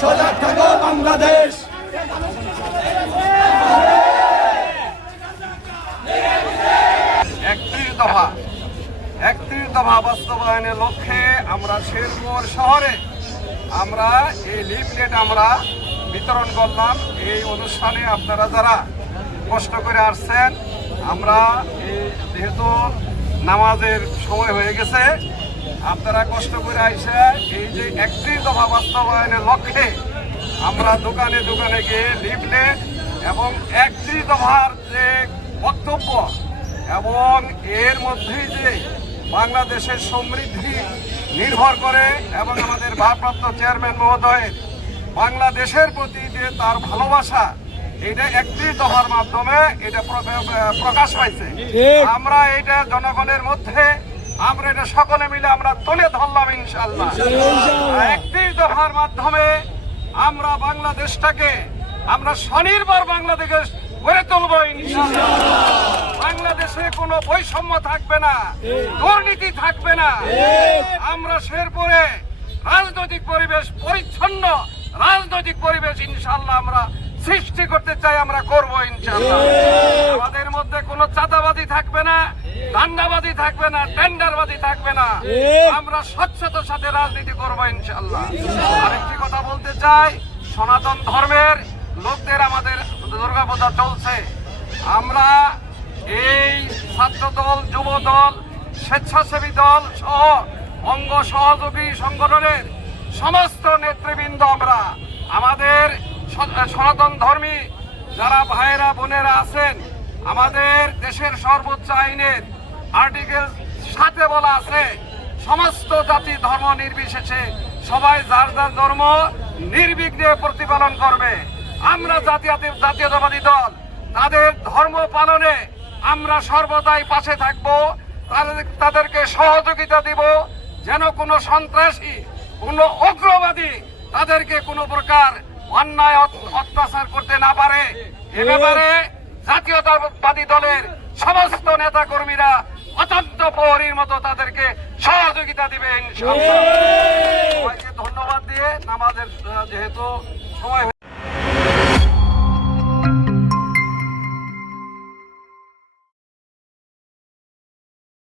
সজাগ থাকো বাংলাদেশ। একত্রিশ দফা একত্রিশ দফা বাস্তবায়নের লক্ষ্যে আমরা শেরপুর শহরে আমরা এই লিফলেট আমরা বিতরণ করলাম। এই অনুষ্ঠানে আপনারা যারা কষ্ট করে আসছেন, আমরা এই যেহেতু নামাজের সময় হয়ে গেছে আপনারা কষ্ট করে আইসে এই যে একত্রিশ দফা বাস্তবায়নের লক্ষ্যে আমরা দোকানে দোকানে গিয়ে লিফলেট এবং একত্রিশ দফার যে বক্তব্য এবং এর মধ্যেই যে বাংলাদেশের সমৃদ্ধি নির্ভর করে এবং আমাদের ভারপ্রাপ্ত চেয়ারম্যান মহোদয়ের বাংলাদেশের প্রতি যে তার ভালোবাসা এটা একটি দফার মাধ্যমে এটা প্র- প্রকাশ পাইছে। আমরা এটা জনগণের মধ্যে আমরা এটা সকলে মিলে আমরা তুলে ধরলাম ইনশাল্লাহ একত্রিশ দফার মাধ্যমে আমরা বাংলাদেশটাকে আমরা স্বনির্ভর বাংলাদেশ গড়ে তুলব ইনশাল্লাহ বাংলাদেশে কোনো বৈষম্য থাকবে না দুর্নীতি থাকবে না। আমরা শেরপুরে রাজনৈতিক পরিবেশ পরিচ্ছন্ন রাজনৈতিক পরিবেশ ইনশাল্লাহ আমরা সৃষ্টি করতে চাই আমরা করব ইনশাল্লাহ আমাদের মধ্যে কোনো চাঁদাবাদী থাকবে না। দান্ডাবাদী থাকবে না টেন্ডারবাদী থাকবে না। আমরা স্বচ্ছতার সাথে রাজনীতি করব ইনশাল্লাহ আরেকটি কথা বলতে চাই সনাতন ধর্মের লোকদের আমাদের দুর্গাপূজা চলছে। আমরা এই ছাত্র দল যুব দল স্বেচ্ছাসেবী দল সহ অঙ্গ সহযোগী সংগঠনের সমস্ত নেতৃবৃন্দ আমরা আমাদের সনাতন ধর্মী যারা ভাইয়েরা বোনেরা আছেন আমাদের দেশের সর্বোচ্চ আইনের আর্টিকেল সাথে বলা আছে সমস্ত জাতি ধর্ম নির্বিশেষে সবাই যার যার ধর্ম নির্বিঘ্নে প্রতিপালন করবে। আমরা জাতীয় জাতীয়তাবাদী দল তাদের ধর্ম পালনে আমরা সর্বদাই পাশে থাকব তাদের- তাদেরকে সহযোগিতা দিব যেন কোনো সন্ত্রাসী কোনো উগ্রবাদী তাদেরকে কোনো প্রকার অন্যায় অত্যাচার করতে না পারে। এ ব্যাপারে জাতীয়তাবাদী দলের সমস্ত নেতা কর্মীরা অত্যন্ত প্রহরীর মতো তাদেরকে সহযোগিতা দিবেন। সবাইকে ধন্যবাদ দিয়ে আমাদের যেহেতু সময়